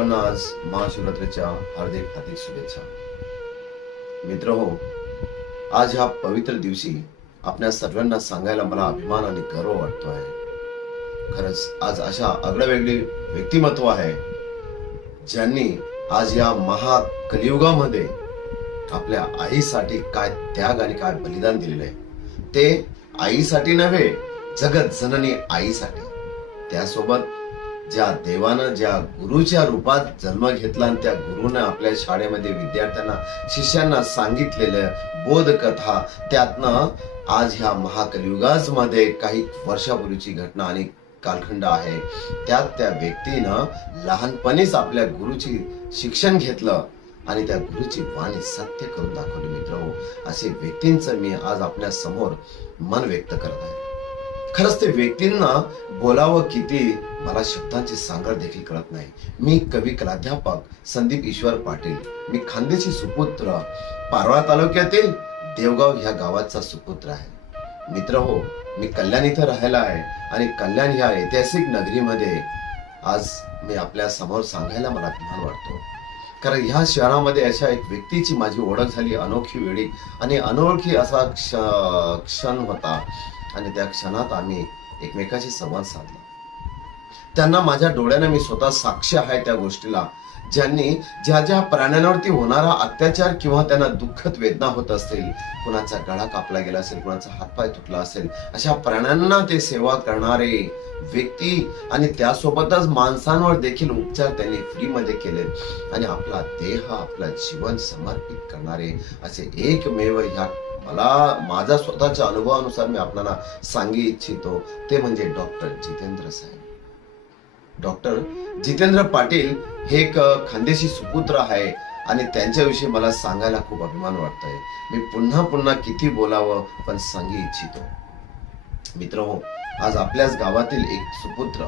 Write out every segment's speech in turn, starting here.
सर्वांना आज महाशिवरात्रीच्या हार्दिक हार्दिक शुभेच्छा. मित्र हो आज ह्या पवित्र दिवशी आपल्या सर्वांना सांगायला मला अभिमान आणि गर्व वाटतो आहे खरंच आज अशा आगळ्यावेगळी व्यक्तिमत्व आहे ज्यांनी आज या महाकलियुगामध्ये आपल्या आईसाठी काय त्याग आणि काय बलिदान दिलेलं आहे. ते आईसाठी नव्हे जगत जननी आईसाठी. त्यासोबत ज्या देवानं ज्या गुरुच्या रूपात जन्म घेतला आणि त्या गुरुनं आपल्या शाळेमध्ये विद्यार्थ्यांना शिष्यांना सांगितलेलं बोधकथा त्यातनं आज ह्या महाकलियुगामध्ये काही वर्षापूर्वीची घटना आणि कालखंड आहे. त्यात त्या व्यक्तीनं लहानपणीच आपल्या गुरुची शिक्षण घेतलं आणि त्या गुरुची वाणी सत्य करून दाखवली मित्र असे व्यक्तींचं मी आज आपल्यासमोर मन व्यक्त करत आहे. खरंच ते व्यक्तींना बोलावं किती मला शब्दांची सांगड देखील कळत नाही. मी कवी कलाध्यापक संदीप ईश्वर पाटील. मी खानदेशी सुपुत्र. पारवा तालुक्यातील देवगाव ह्या गावाचा सुपुत्र आहे. मित्र हो मी कल्याण इथं राहायला आहे आणि कल्याण ह्या ऐतिहासिक नगरीमध्ये आज मी आपल्यासमोर सांगायला मला अभिमान वाटतो. कारण ह्या शहरामध्ये अशा एक व्यक्तीची माझी ओळख झाली अनोखी वेळी आणि अनोळखी असा क्ष क्षण होता. आणि त्या क्षणात आम्ही एकमेकाशी संवाद साधला. त्यांना माझ्या डोळ्याने मी स्वतः साक्ष आहे त्या गोष्टीला. ज्यांनी ज्या ज्या प्राण्यांवरती होणारा अत्याचार किंवा त्यांना दुःखद वेदना होत असतील कुणाचा गळा कापला गेला असेल कुणाचा हातपाय तुटला असेल अशा प्राण्यांना ते सेवा करणारे व्यक्ती आणि त्यासोबतच माणसांवर देखील उपचार त्यांनी फ्रीमध्ये केले. आणि आपला देह आपला जीवन समर्पित करणारे असे एकमेव ह्या मला माझ्या स्वतःच्या अनुभवानुसार मी आपल्याला सांगी इच्छितो ते म्हणजे डॉक्टर जितेंद्र साहेब. डॉक्टर जितेंद्र पाटील हे एक खानदेशी सुपुत्र आहे आणि त्यांच्याविषयी मला सांगायला खूप अभिमान वाटतंय. मी पुन्हा पुन्हा किती बोलावं पण सांगी इच्छितो. मित्र हो आज आपल्याच गावातील एक सुपुत्र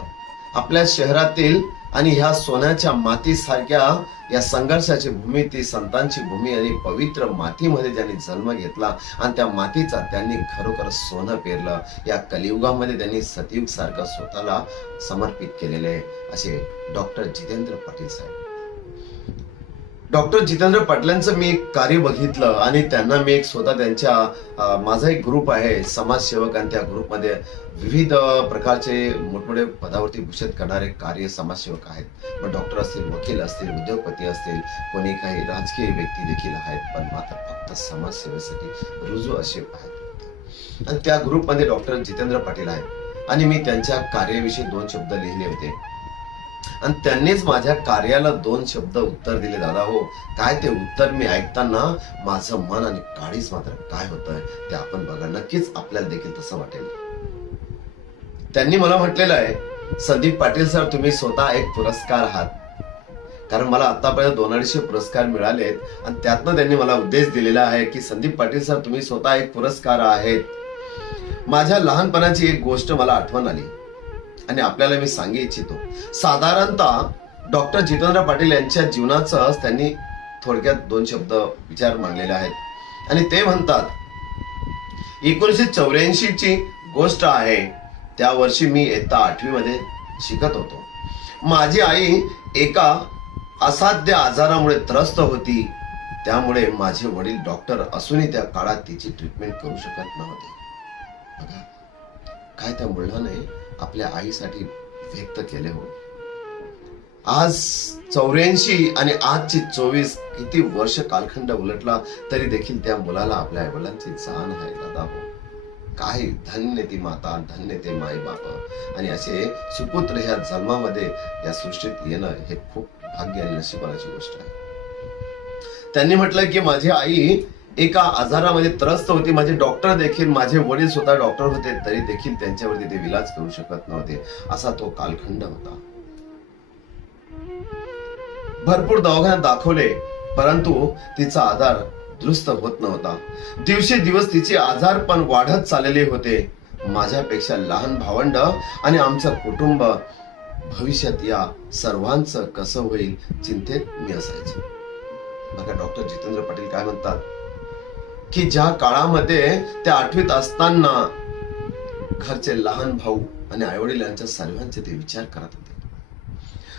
आपल्या शहरातील आणि ह्या सोन्याच्या मातीसारख्या या संघर्षाची भूमी ती संतांची भूमी आणि पवित्र मातीमध्ये ज्यांनी जन्म घेतला. आणि त्या मातीचा त्यांनी खरोखर सोनं पेरलं. या कलियुगामध्ये त्यांनी सतयुग सारखं स्वतःला समर्पित केलेले असे डॉक्टर जितेंद्र पाटील साहेब. डॉक्टर जितेंद्र पाटलांचं मी एक कार्य बघितलं आणि त्यांना मी एक स्वतः त्यांच्या माझा एक ग्रुप आहे समाजसेवक आणि त्या ग्रुपमध्ये विविध प्रकारचे मोठमोठे पदावरती भूषित करणारे कार्य समाजसेवक आहेत. मग डॉक्टर असतील वकील असतील उद्योगपती असतील कोणी काही राजकीय व्यक्ती देखील आहेत पण मात्र फक्त समाजसेवेसाठी रुजू असे आहेत. आणि त्या ग्रुपमध्ये डॉक्टर जितेंद्र पाटील आहेत. आणि मी त्यांच्या कार्याविषयी दोन शब्द लिहिले होते. आणि त्यांनीच माझ्या कार्याला दोन शब्द उत्तर दिले दादा हो काय ते उत्तर मी ऐकताना माझं मन आणि काळीच मात्र काय होतंय ते आपण बघा. नक्कीच आपल्याला देखील तसं वाटेल. त्यांनी मला म्हटलेलं आहे संदीप पाटील सर तुम्ही स्वतः एक पुरस्कार आहात. कारण मला आतापर्यंत दोन अडीचशे पुरस्कार मिळालेत आणि त्यातनं त्यांनी मला उद्देश दिलेला आहे की संदीप पाटील सर तुम्ही स्वतः एक पुरस्कार आहेत. माझ्या लहानपणाची एक गोष्ट मला आठवण आली. आणि आपल्याला मी सांगू इच्छितो. साधारणतः डॉक्टर जितेंद्र पाटील यांच्या जीवनाचं त्यांनी थोडक्यात दोन शब्द विचार मांडलेले आहेत. आणि ते म्हणतात एकोणीसशे चौऱ्याऐंशी ची गोष्ट आहे त्या वर्षी मी इयत्ता आठवीमध्ये शिकत होतो. माझी आई एका असाध्य आजारामुळे त्रस्त होती त्यामुळे माझे वडील डॉक्टर असूनही त्या काळात तिची ट्रीटमेंट करू शकत नव्हते. बघा काय त्या मुलाने आपल्या आईसाठी व्यक्त केले हो आज चौऱ्याऐंशी आणि आजची चोवीस किती वर्ष कालखंड उलटला तरी देखील त्या मुलाला आपल्या आईवडिलांची जाण आहे. दादा हो काय धन्य ती माता धन्य ते माई बाप. आणि असे सुपुत्र ह्या जन्मामध्ये या सृष्टीत येणं हे खूप भाग्य आणि नशिबाची गोष्ट आहे. त्यांनी म्हटलं की माझी आई एका आजारामध्ये त्रस्त होती. माझे डॉक्टर देखील माझे वडील स्वतः डॉक्टर होते. तरी देखील त्यांच्यावरती ते विलाज करू शकत नव्हते. असा तो कालखंड होता. भरपूर दवाखान्यात दाखवले परंतु तिचा आधार दुरुस्त होत नव्हता. दिवसे दिवस तिचे आजार पण वाढत चाललेले होते. माझ्यापेक्षा लहान भावंड आणि आमचं कुटुंब भविष्यात या सर्वांचं कसं होईल चिंतेत मी असायचे. बघा डॉक्टर जितेंद्र पाटील काय म्हणतात? की ज्या काळामध्ये त्या आठवीत असताना घरचे लहान भाऊ आणि आईवडील यांच्या सर्वांचे ते विचार करत होते.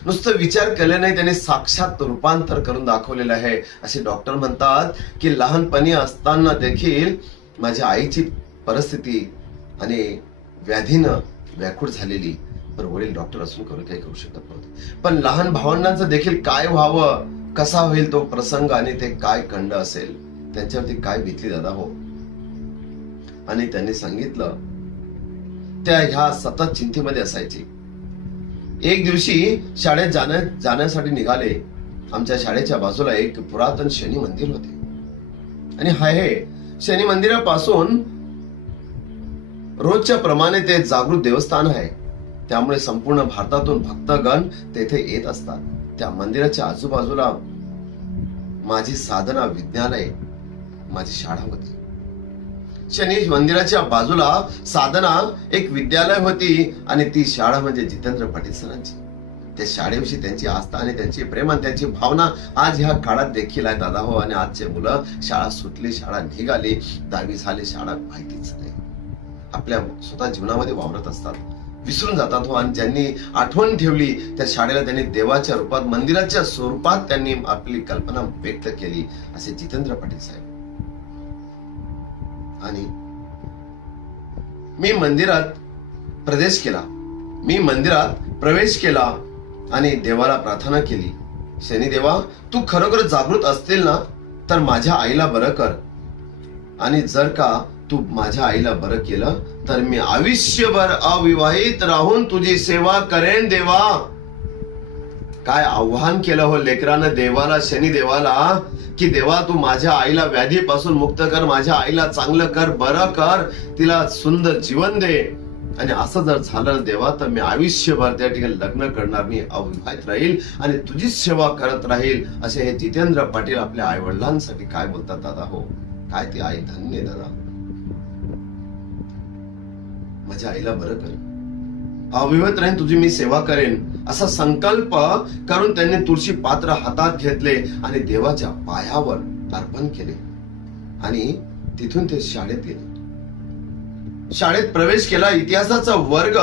नुसतं विचार केले नाही त्याने साक्षात रूपांतर करून दाखवलेलं आहे. असे डॉक्टर म्हणतात की लहानपणी असताना देखील माझ्या आईची परिस्थिती आणि व्याधीनं व्याकुळ झालेली. पण वडील डॉक्टर असून करून काही करू शकत नव्हते. पण लहान भावंडांचं देखील काय व्हावं कसा होईल तो प्रसंग आणि ते काय खंड असेल? त्यांच्यावरती काय भीतली दादा हो. आणि त्यांनी सांगितलं त्या ह्या सतत चिंतेमध्ये असायची. एक दिवशी शाळेत जाण्या जाण्यासाठी निघाले. आमच्या शाळेच्या बाजूला एक पुरातन शनी मंदिर होते. आणि हा हे शनी मंदिरापासून रोजच्या प्रमाणे ते जागृत देवस्थान आहे. त्यामुळे संपूर्ण भारतातून भक्तगण तेथे येत असतात. त्या मंदिराच्या आजूबाजूला माझी साधना विज्ञान आहे. माझी शाळा होती. शनिश मंदिराच्या बाजूला साधना एक विद्यालय होती आणि ती शाळा म्हणजे जितेंद्र पाटील सरांची. त्या शाळेविषयी त्यांची आस्था आणि त्यांची प्रेम आणि त्यांची भावना आज ह्या काळात देखील आहे दादा हो. आणि आजचे मुलं शाळा सुटली शाळा निघाली दहावी झाली शाळा माहितीच नाही. आपल्या स्वतः जीवनामध्ये वावरत असतात विसरून जातात हो. आणि ज्यांनी आठवण ठेवली त्या शाळेला त्यांनी देवाच्या रूपात मंदिराच्या स्वरूपात त्यांनी आपली कल्पना व्यक्त केली असे जितेंद्र पाटील साहेब आणि मी मंदिरात प्रवेश केला. मी मंदिरात प्रवेश केला आणि देवाला प्रार्थना केली. शनिदेवा तू खरोखर जागृत असतील ना तर माझ्या आईला बरं कर. आणि जर का तू माझ्या आईला बरं केलं तर मी आयुष्यभर अविवाहित राहून तुझी सेवा करेन देवा. काय आव्हान केलं हो लेकरानं देवाला शनी देवाला की देवा तू माझ्या आईला व्याधीपासून मुक्त कर माझ्या आईला चांगलं कर बरं कर तिला सुंदर जीवन दे. आणि असं जर झालं देवा तर मी आयुष्यभर त्या ठिकाणी लग्न करणार मी अविवाहित राहील आणि तुझीच सेवा करत राहील असे हे जितेंद्र पाटील आपल्या आई वडिलांसाठी काय बोलतात दादा हो? काय ती आई धन्य दादा? माझ्या आईला बरं कर. अविवत राहीन तुझी मी सेवा करेन. असा संकल्प करून त्यांनी तुळशी पात्र हातात घेतले आणि देवाच्या पायावर अर्पण केले. आणि तिथून ते शाळेत गेले. शाळेत प्रवेश केला इतिहासाचा वर्ग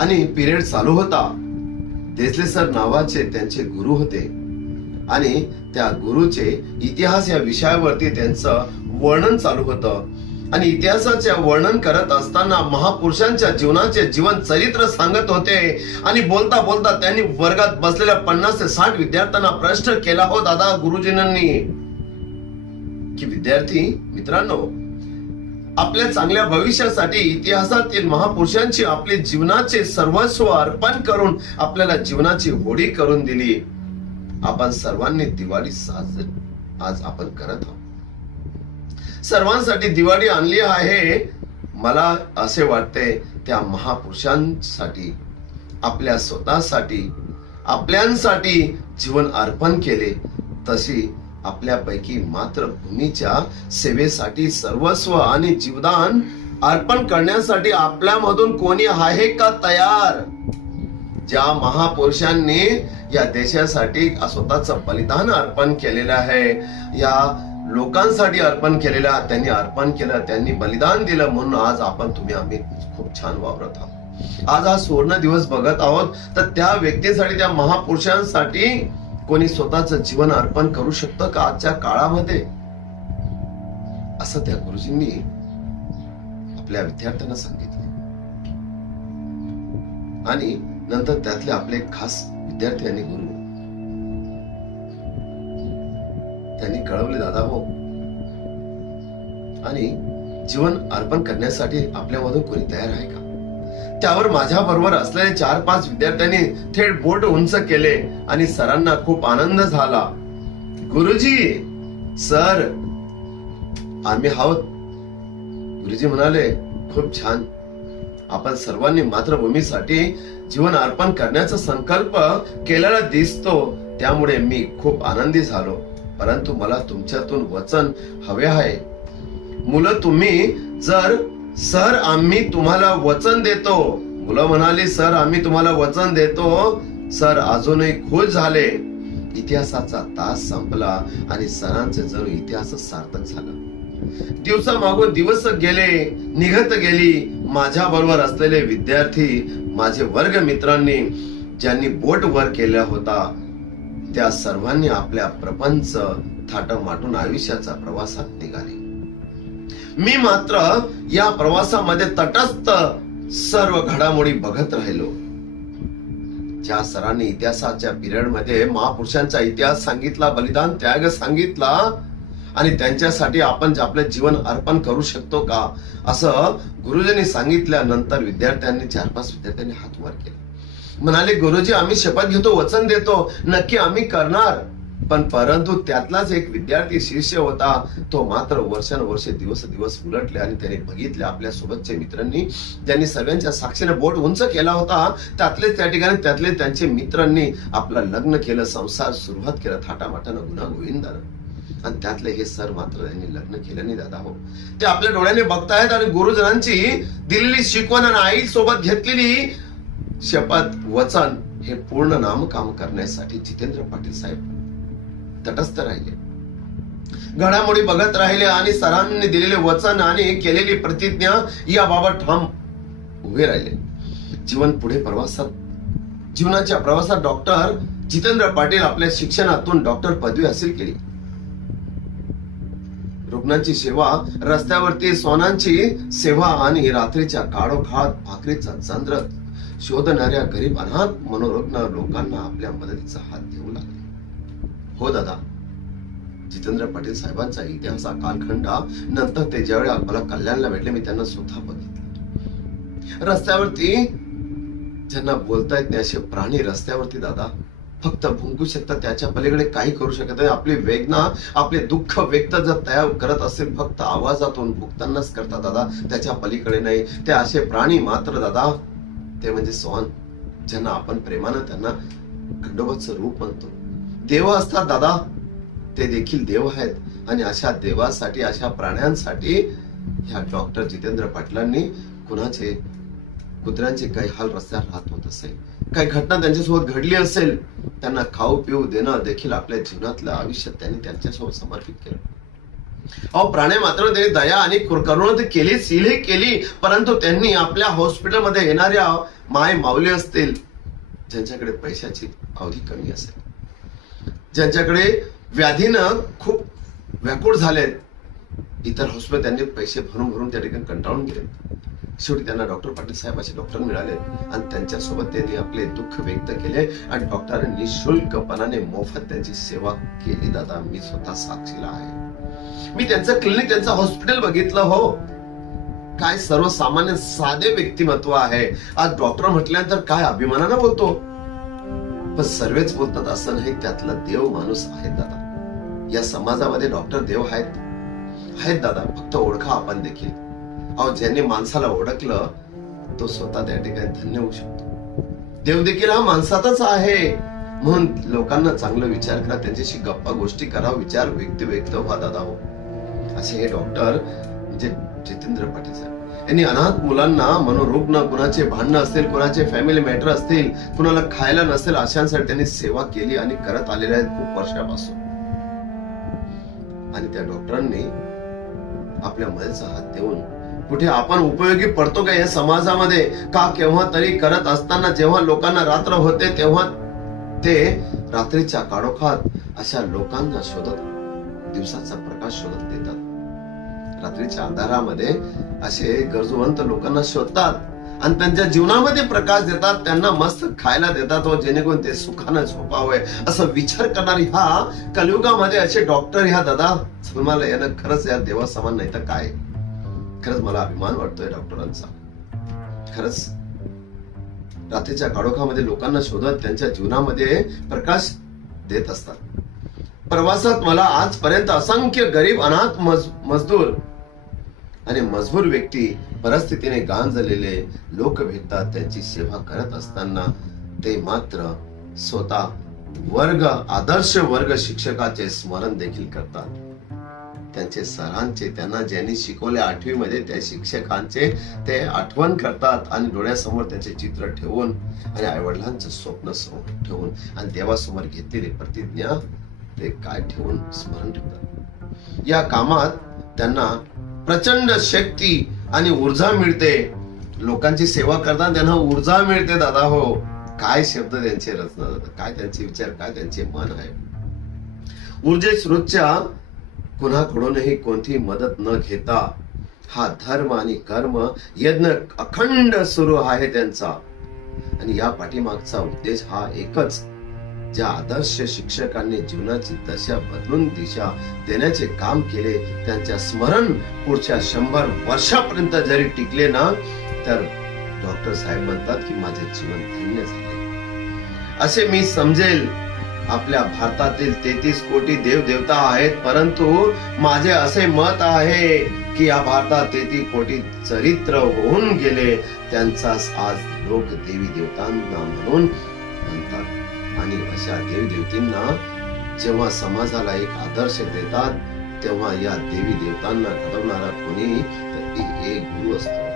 आणि पिरियड चालू होता. देसले सर नावाचे त्यांचे गुरु होते. आणि त्या गुरुचे इतिहास या विषयावरती त्यांचं वर्णन चालू होतं. आणि इतिहासाचे वर्णन करत असताना महापुरुषांच्या जीवनाचे जीवन चरित्र सांगत होते. आणि बोलता बोलता त्यांनी वर्गात बसलेल्या पन्नास ते साठ विद्यार्थ्यांना प्रश्न केला हो दादा गुरुजींनी. की विद्यार्थी मित्रांनो आपल्या चांगल्या भविष्यासाठी इतिहासातील महापुरुषांची आपले जीवनाचे सर्वस्व अर्पण करून आपल्याला जीवनाची होडी करून दिली. आपण सर्वांनी दिवाळी साजरी आज आपण करत आहोत. सर्वांसाठी दिवाळी आणली आहे. मला असे वाटते त्या महापुरुषांसाठी आपल्या स्वतःसाठी आपल्यांसाठी जीवन अर्पण केले. तशी आपल्यापैकी मातृभूमीच्या सेवेसाठी सर्वस्व आणि जीवदान अर्पण करण्यासाठी आपल्यामधून कोणी आहे का तयार? ज्या महापुरुषांनी या देशासाठी स्वतःच बलिदान अर्पण केलेलं आहे या लोकांसाठी अर्पण केलेल्या त्यांनी अर्पण केलं त्यांनी बलिदान दिलं म्हणून आज आपण तुम्ही आम्ही खूप छान वावरत आहोत. आज हा सुवर्ण दिवस बघत आहोत. तर त्या व्यक्तीसाठी त्या महापुरुषांसाठी कोणी स्वतःचं जीवन अर्पण करू शकतं का आजच्या काळामध्ये? असं त्या गुरुजींनी आपल्या विद्यार्थ्यांना सांगितले. आणि नंतर त्यातले आपले खास विद्यार्थी आणि गुरु त्यांनी कळवले दादा हो. आणि जीवन अर्पण करण्यासाठी आपल्यामधून कोणी तयार आहे का? त्यावर माझ्या बरोबर असलेले चार पाच विद्यार्थ्यांनी थेट बोट उंच केले आणि सरांना खूप आनंद झाला. गुरुजी सर आम्ही आहोत. गुरुजी म्हणाले खूप छान. आपण सर्वांनी मातृभूमीसाठी जीवन अर्पण करण्याचा संकल्प केलेला दिसतो. त्यामुळे मी खूप आनंदी झालो. परंतु मला तुमच्यातून वचन हवे आहे. मुलं तुम्ही जर सर आम्ही तुम्हाला वचन देतो मुलं म्हणाली सर आम्ही तुम्हाला वचन देतो. सर अजूनही खुश झाले. इतिहासाचा तास संपला आणि सरांचे जणू इतिहास सार्थक झाला. दिवसामागून दिवस गेले निघत गेली. माझ्या बरोबर असलेले विद्यार्थी माझे वर्ग मित्रांनी ज्यांनी बोट वर केला होता त्या सर्वांनी आपल्या प्रपंच थाट माटून आयुष्याचा प्रवासात निघाले. मी मात्र या प्रवासामध्ये तटस्थ सर्व घडामोडी बघत राहिलो. ज्या सरांनी इतिहासाच्या पिरियडमध्ये महापुरुषांचा इतिहास सांगितला बलिदान त्याग सांगितला आणि त्यांच्यासाठी आपण आपले आपलं जीवन अर्पण करू शकतो का असं गुरुजींनी सांगितल्यानंतर विद्यार्थ्यांनी चार पाच विद्यार्थ्यांनी हात वर केला. म्हणाले गुरुजी आम्ही शपथ घेतो वचन देतो. नक्की आम्ही करणार. पण परंतु त्यातलाच एक विद्यार्थी शिष्य होता. तो मात्र वर्षानुवर्षे दिवस दिवस उलटले आणि त्याने बघितले आपल्या सोबतच्या मित्रांनी. ज्यांनी सगळ्यांच्या साक्षीने बोट उंच केला होता. त्यातले त्या ठिकाणी त्यातले त्यांचे मित्रांनी आपलं लग्न केलं संसार सुरुवात केला थाटामाटानं गुन्हा गोविंदानं. आणि त्यातले हे सर मात्र त्यांनी लग्न केलं नाही दादा हो. ते आपल्या डोळ्याने बघतायत आणि गुरुजनांची दिलेली शिकवण आणि आई सोबत घेतलेली शपथ वचन हे पूर्ण नामकाम करण्यासाठी जितेंद्र पाटील साहेब तटस्थ राहिले. घडामोडी बघत राहिले आणि सरांनी दिलेले वचन आणि केलेली प्रतिज्ञा याबाबत ठाम उभे राहिले. जीवन पुढे प्रवासात जीवनाच्या प्रवासात डॉक्टर जितेंद्र पाटील आपल्या शिक्षणातून डॉक्टर पदवी हासिल केली. रुग्णांची सेवा रस्त्यावरती सोनांची सेवा आणि रात्रीच्या काळोखात भाकरीचा चंद्र शोधणाऱ्या गरीब अनाथ मनोरुग्ण लोकांना आपल्या मदतीचा हात देऊ लागले. हो दादा जितेंद्र पाटील साहेबांचा इतिहास हा कालखंडा नंतर ते ज्यावेळी मला कल्याणला भेटले मी त्यांना सुद्धा बघितलं. रस्त्यावरती ज्यांना बोलता येत नाही असे प्राणी रस्त्यावरती दादा फक्त भुंकू शकतात त्याच्या पलीकडे काही करू शकत नाही. आपली वेदना आपले दुःख व्यक्त जर तयार करत असेल फक्त आवाजातून भुकतानाच करतात दादा त्याच्या पलीकडे नाही. ते असे प्राणी मात्र दादा ते म्हणजे स्वान ज्यांना आपण प्रेमानं त्यांना खंडोबाचं रूप म्हणतो. देव असतात दादा. ते देखील देव आहेत. आणि अशा देवासाठी अशा प्राण्यांसाठी ह्या डॉक्टर जितेंद्र पाटलांनी कुणाचे कुत्र्यांचे काही हाल रस्त्यावर राहत होत असेल. काही घटना त्यांच्यासोबत घडली असेल त्यांना खाऊ पिऊ देणं देखील आपल्या जीवनातलं आयुष्य त्यांनी त्यांच्यासोबत समर्पित केलं. अहो प्राणे मात्र त्यांनी दया आणि करुणा तर केली सीलही केली परंतु त्यांनी आपल्या हॉस्पिटलमध्ये येणाऱ्या माय माऊली असतील ज्यांच्याकडे पैशाची अवधी कमी असेल ज्यांच्याकडे व्याधीनं खूप व्याकुळ झालेत इतर हॉस्पिटल त्यांनी पैसे भरून भरून त्या ठिकाणी कंटाळून गेले. शेवटी त्यांना डॉक्टर पाटील साहेब असे डॉक्टर मिळाले आणि त्यांच्यासोबत त्यांनी आपले दुःख व्यक्त केले आणि डॉक्टरांनी निशुल्कपणाने मोफत त्यांची सेवा केली. दादा मी स्वतः साक्षीला आहे. मी त्यांचं क्लिनिक त्यांचं हॉस्पिटल बघितलं हो. काय सर्वसामान्य साधे व्यक्तिमत्व आहे. आज डॉक्टर म्हटल्यानंतर काय अभिमानानं बोलतो? पण सर्वच बोलतात असं नाही त्यातला देव माणूस आहे दादा. या समाजामध्ये डॉक्टर देव आहेत. आहेत दादा फक्त ओळखा आपण देखील. अहो ज्यांनी माणसाला ओळखलं तो स्वतः त्या ठिकाणी धन्य होऊ शकतो. देव देखील हा माणसातच आहे. म्हणून लोकांना चांगलं विचार करा त्यांच्याशी गप्पा गोष्टी करा विचार व्यक्त व्यक्त व्हा दादा हो. असे हे डॉक्टर म्हणजे जितेंद्र पाटील साहेब यांनी अनाथ मुलांना मनोरुग्ण कुणाचे भांडणं असतील कुणाचे फॅमिली मॅटर असतील कुणाला खायला नसेल अशांसाठी त्यांनी सेवा केली आणि करत आलेल्या आहेत खूप वर्षापासून. आणि त्या डॉक्टरांनी आपल्या मदतीचा हात देऊन कुठे आपण उपयोगी पडतो का या समाजामध्ये? का केव्हा तरी करत असताना जेव्हा लोकांना रात्र होते तेव्हा ते रात्रीच्या काळोखात अशा लोकांना शोधत दिवसाचा प्रकाश शोधत देतात. रात्रीच्या अंधारामध्ये असे गरजूवंत लोकांना शोधतात आणि त्यांच्या जीवनामध्ये प्रकाश देतात त्यांना मस्त खायला देतात व जेणेकरून ते सुखानं झोपावे. असं विचार करणारी ह्या कलियुगामध्ये असे डॉक्टर ह्या दादा जन्माला यानं खरंच या देवा समान नाही तर काय? खरंच मला अभिमान वाटतोय डॉक्टरांचा खरंच. रात्रीच्या काळोखामध्ये लोकांना शोधत त्यांच्या जीवनामध्ये प्रकाश देत असतात. प्रवासात मला आजपर्यंत असंख्य गरीब अनाथ मज मजदूर आणि मजबूर व्यक्ती परिस्थितीने गांजलेले लोक भेटतात त्यांची सेवा करत असताना ते मात्र स्वतः वर्ग आदर्श वर्ग शिक्षकाचे स्मरण देखील करतात. त्यांचे सरांचे त्यांना ज्यांनी शिकवले आठवीमध्ये त्या शिक्षकांचे ते आठवण करतात आणि डोळ्यासमोर त्यांचे चित्र ठेवून आणि आई वडिलांचं स्वप्न समोर ठेवून आणि देवासमोर घेतलेली प्रतिज्ञा ते काय ठेवून स्मरण ठेवतात. या कामात त्यांना प्रचंड शक्ती आणि ऊर्जा मिळते. लोकांची सेवा करताना त्यांना ऊर्जा मिळते दादा. हो. काय शब्द त्यांचे रचना जातात काय त्यांचे विचार? काय त्यांचे मन आहे? ऊर्जेस रोजच्या कुणाकडूनही कोणतीही मदत न घेता हा धर्म आणि कर्म यज्ञ अखंड सुरू आहे त्यांचा. आणि या पाठीमागचा उद्देश हा एकच ज्या आदर्श शिक्षकांनी जीवनाची दशा बदलून दिशा देण्याचे काम केले त्यांच्या स्मरण पुढच्या शंभर वर्षापर्यंत जरी टिकले ना तर डॉक्टर साहेब म्हणतात की माझे जीवन धन्य झाले. असे मी समजेल आपल्या भारतातील तेहतीस कोटी देव देवता आहेत परंतु माझे असे मत आहे की या भारतात तेहतीस कोटी चरित्र होऊन गेले त्यांचा आज लोक देवी देवतांना म्हणून म्हणतात. आणि अशा देवी देवतींना जेव्हा समाजाला एक आदर्श देतात तेव्हा या देवी देवतांना घडवणारा कोणी तर एक- गुरु असतो.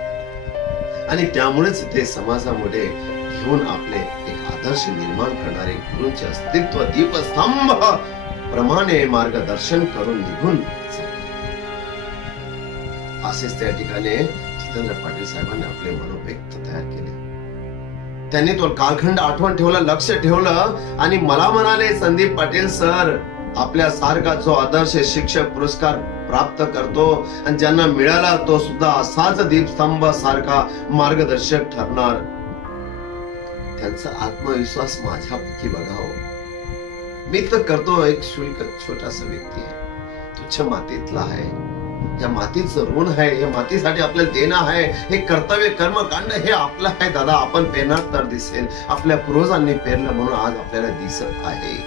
आणि त्यामुळेच ते समाजामध्ये घेऊन आपले एक आदर्श निर्माण करणारे गुरूंचे अस्तित्व दीपस्तंभ प्रमाणे मार्गदर्शन करून निघून असेच त्या ठिकाणी जितेंद्र पाटील साहेबांनी आपले मनोव्यक्त तयार केले. त्यांनी तो कालखंड आठवण ठेवलं लक्ष ठेवलं आणि मला म्हणाले संदीप पाटील सर आपल्या सारखा जो आदर्श शिक्षक पुरस्कार प्राप्त करतो आणि ज्यांना मिळाला तो सुद्धा असाच दीपस्तंभ सारखा मार्गदर्शक ठरणार. त्यांचा आत्मविश्वास माझ्यापैकी बघावं हो. मी तर करतो एक शुल्क छोटासा व्यक्ती आहे. तुच्छ मातीतला आहे. या मातीचं ऋण आहे या मातीसाठी आपल्याला देणं आहे हे कर्तव्य कर्म कांड हे आपलं आहे दादा. आपण पेरणार तर दिसेल. आपल्या पूर्वजांनी पेरलं म्हणून आज आपल्याला दिसत आहे.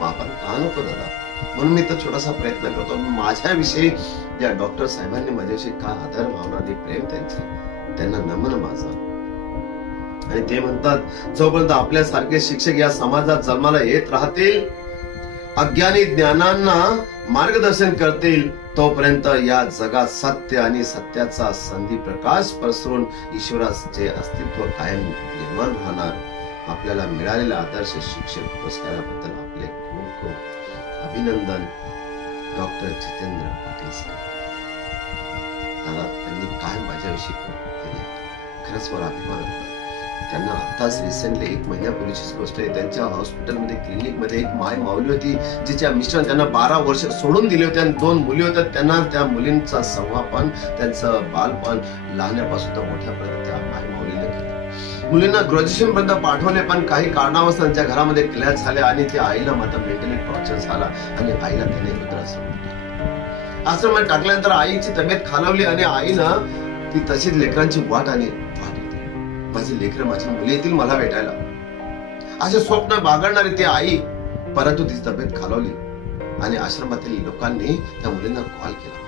मग आपण का नको दादा? म्हणून मी तर छोटासा प्रयत्न करतो. माझ्याविषयी ज्या डॉक्टर साहेबांनी माझ्याविषयी काय आदर भावना आणि प्रेम त्यांचे? त्यांना नमन माझा. आणि ते म्हणतात जोपर्यंत आपल्यासारखे शिक्षक या समाजात जन्माला येत राहतील अज्ञानी ज्ञानांना मार्गदर्शन करतील तोपर्यंत या जगात सत्य आणि सत्याचा संधी प्रकाश पसरून ईश्वराचे अस्तित्व कायम निर्माण राहणार. आपल्याला मिळालेल्या आदर्श शिक्षक पुरस्काराबद्दल आपले खूप खूप अभिनंदन. डॉक्टर जितेंद्र पाटील साहेब. दादा त्यांनी काय माझ्याविषयी खरंच मला अभिमान वाटला त्यांना आताच रिसेंटली एक महिन्यापूर्वीचीच गोष्ट आहे. त्यांच्या हॉस्पिटलमध्ये क्लिनिकमध्ये एक माय माऊली होती जिच्या मिस्टर त्यांना बारा वर्ष सोडून दिले होते आणि दोन मुली होत्या. त्यांना त्या मुलींचा संवापन त्यांचं बालपण लहानपासून तर मोठ्यापर्यंत त्या माय माऊलीने केलं. मुलींना ग्रॅज्युएशन पर्यंत पाठवले पण काही कारणावश त्यांच्या घरामध्ये क्लॅश झाले आणि त्या आईला मात्र मेंटली टॉर्चर झाला आणि आईला त्याने वृद्धाश्रम आश्रमात टाकल्यानंतर आईची तब्येत खालवली आणि आईनं ती तशीच लेकरांची वाट आली माझे लेकरं माझी मुले येतील मला भेटायला. असे स्वप्न बागडणारी ती आई परंतु तिची तब्येत खालवली आणि आश्रमातील लोकांनी त्या मुलींना कॉल केला.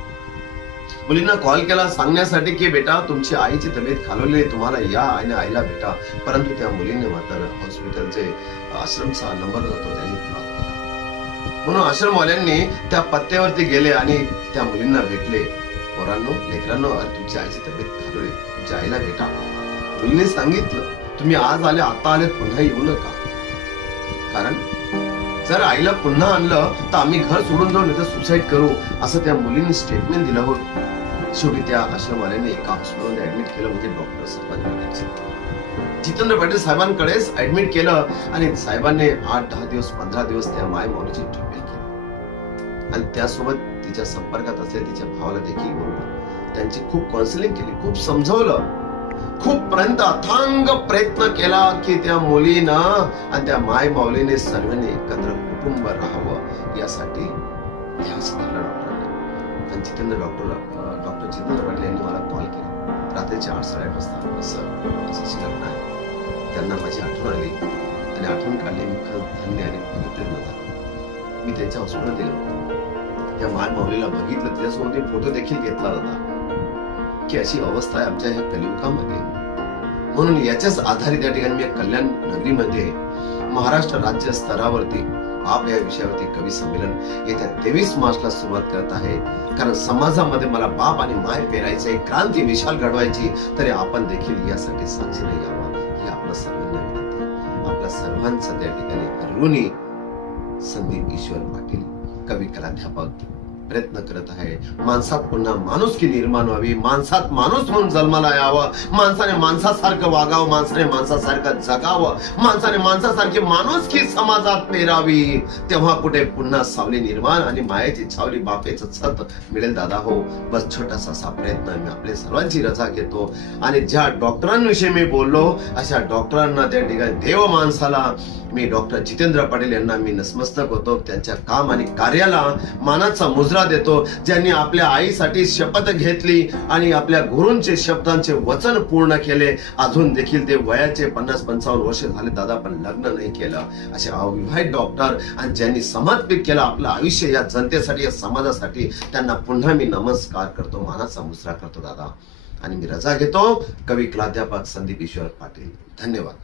मुलींना कॉल केला सांगण्यासाठी की बेटा तुमची आईची तब्येत खालवली आहे, तुम्हाला या आणि आईला भेटा. परंतु त्या मुलीने मात्र हॉस्पिटलचे आश्रमचा नंबर होतो त्यांनी ब्लॉक केला. म्हणून आश्रमवाल्यांनी त्या पत्त्यावरती गेले आणि त्या मुलींना भेटले. पोरांनो लेकरांनो तुमची आईची तब्येत खालवली तुमच्या आईला भेटा. मुलीने सांगितलं. तुम्ही आज आले आता आले पुन्हा येऊ नका. कारण जर आईला पुन्हा आणलं तर आम्ही घर सोडून जाऊन इथं सुसाईड करू असं त्या मुलीने स्टेटमेंट दिलं होतं. शेवटी त्या आश्रमवाल्याने एका हॉस्पिटलमध्ये ऍडमिट केलं होते डॉक्टर साहेबांनी जितेंद्र पाटील साहेबांकडेच ऍडमिट केलं आणि साहेबांनी आठ दहा दिवस पंधरा दिवस त्या माय माऊलीची ट्रीटमेंट केली. आणि त्यासोबत तिच्या संपर्कात असलेल्या तिच्या भावाला देखील बोलवलं. त्यांची खूप काउन्सिलिंग केली खूप समजवलं. खूप पर्यंत अथांग प्रयत्न केला की त्या मुलीनं आणि त्या माय माऊलीने सर्वांनी एकत्र कुटुंब राहावं यासाठी ध्यास धरला डॉक्टरांनी. आणि जितेंद्र डॉक्टर डॉक्टर जितेंद्र पाटील यांनी मला कॉल केला. रात्रीचे आठ साडे आठ वाजता. सर असं लग्न आहे. त्यांना माझी आठवण आली. आणि आठवण काढली मी खरंच धन्य आणि कृतज्ञ झालो. मी त्यांच्या हॉस्पिटल गेलो. त्या माय माऊलीला बघितलं. त्याच्यासोबत मी फोटो देखील घेतला होता की अशी अवस्था आहे आमच्या ह्या कलियुगामध्ये. म्हणून याच्याच आधारित या ठिकाणी मी कल्याण नगरीमध्ये महाराष्ट्र राज्य स्तरावरती आप या विषयावरती कवी संमेलन येत्या तेवीस मार्चला सुरुवात करत आहे. कारण समाजामध्ये मला बाप आणि माय पेरायचं क्रांती विशाल घडवायची तरी आपण देखील यासाठी साक्षीने यावा ही आपल्या सर्वांना विनंती आपल्या सर्वांचं त्या ठिकाणी ऋणी संदीप ईश्वर पाटील कवी कलाध्यापक प्रयत्न करत आहे. माणसात पुन्हा माणुसकी निर्माण व्हावी. माणसात माणूस म्हणून जन्माला यावं. माणसाने माणसासारखं वागावं. माणसाने माणसासारखं जगावं. माणसाने माणसासारखी माणुसकी समाजात पेरावी. तेव्हा कुठे पुन्हा सावली निर्माण आणि मायाची छावली बापेचं छत मिळेल दादा हो. बस छोटासा असा प्रयत्न मी आपल्या सर्वांची रजा घेतो. आणि ज्या डॉक्टरांविषयी मी बोललो अशा डॉक्टरांना त्या ठिकाणी देव माणसाला मी डॉक्टर जितेंद्र पाटील यांना मी नसमस्तक होतो. त्यांच्या काम आणि कार्याला मानाचा मुजरा देतो ज्यांनी आपल्या आईसाठी शपथ घेतली आणि आपल्या गुरूंचे शब्दांचे वचन पूर्ण केले. अजून देखील ते वयाचे पन्नास पंचावन्न वर्ष झाले. दादा पण लग्न नाही केलं. असे अविवाहित डॉक्टर आणि ज्यांनी समर्पित केलं आपलं आयुष्य या जनतेसाठी या समाजासाठी त्यांना पुन्हा मी नमस्कार करतो मानाचा मुसरा करतो दादा. आणि मी रजा घेतो. कवी प्राध्यापक संदीप ईश्वर पाटील. धन्यवाद.